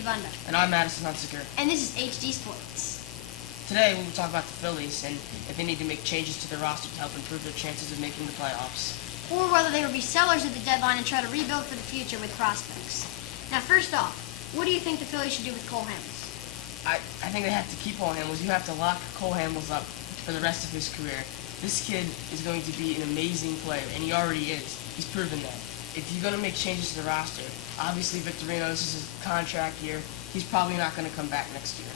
DeVunda. And I'm Madison Hunsaker. And this is HD Sports. Today we will talk about the Phillies and if they need to make changes to their roster to help improve their chances of making the playoffs. Or whether they will be sellers at the deadline and try to rebuild for the future with prospects. Now, first off, what do you think the Phillies should do with Cole Hamels? I think they have to keep Cole Hamels. You have to lock Cole Hamels up for the rest of his career. This kid is going to be an amazing player, and he already is. He's proven that. If you're going to make changes to the roster, obviously Victorino, this is his contract year. He's probably not going to come back next year.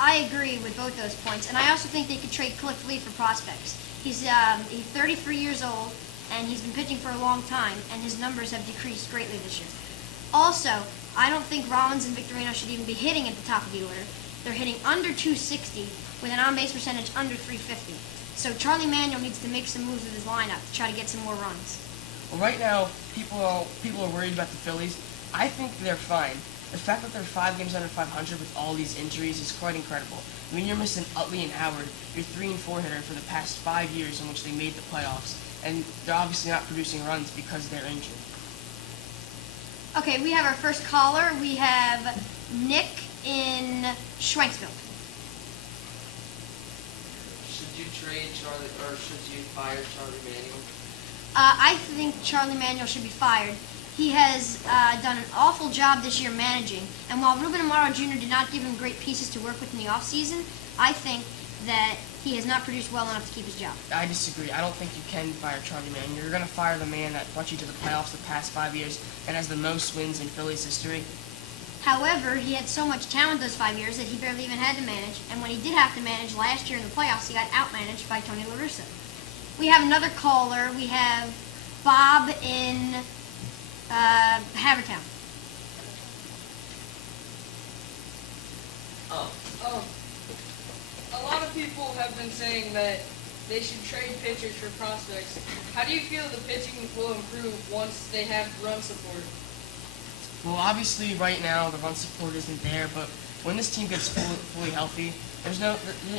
I agree with both those points, and I also think they could trade Cliff Lee for prospects. He's 33 years old, and he's been pitching for a long time, and his numbers have decreased greatly this year. Also, I don't think Rollins and Victorino should even be hitting at the top of the order. They're hitting under 260 with an on-base percentage under 350. So Charlie Manuel needs to make some moves with his lineup to try to get some more runs. Well, right now, people are worried about the Phillies. I think they're fine. The fact that they're 5 games under 500 with all these injuries is quite incredible. I mean, you're missing Utley and Howard, your 3 and 4 hitter for the past 5 years in which they made the playoffs, and they're obviously not producing runs because they're injured. Okay, we have our first caller. We have Nick in Schwenksville. Should you trade Charlie, or should you fire Charlie Manuel? I think Charlie Manuel should be fired. He has done an awful job this year managing, and while Ruben Amaro Jr. did not give him great pieces to work with in the offseason, I think that he has not produced well enough to keep his job. I disagree. I don't think you can fire Charlie Manuel. You're going to fire the man that brought you to the playoffs the past 5 years and has the most wins in Phillies history. However, he had so much talent those 5 years that he barely even had to manage, and when he did have to manage last year in the playoffs, he got outmanaged by Tony La Russa. We have another caller. We have Bob in Havertown. A lot of people have been saying that they should trade pitchers for prospects. How do you feel the pitching will improve once they have run support? Well, obviously, right now, the run support isn't there, but when this team gets fully healthy,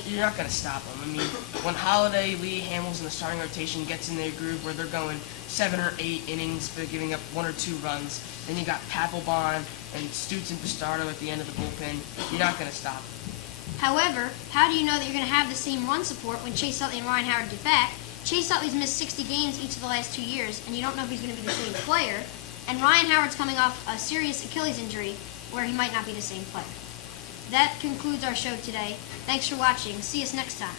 you're not going to stop them. I mean, when Holiday, Lee, Hamels, and the starting rotation gets in their groove where they're going 7 or 8 innings but giving up 1 or 2 runs, then you got Papelbon and Stutz and Pistardo at the end of the bullpen, you're not going to stop them. However, how do you know that you're going to have the same run support when Chase Utley and Ryan Howard get back? Chase Utley's missed 60 games each of the last 2 years, and you don't know if he's going to be the same player. And Ryan Howard's coming off a serious Achilles injury where he might not be the same player. That concludes our show today. Thanks for watching. See us next time.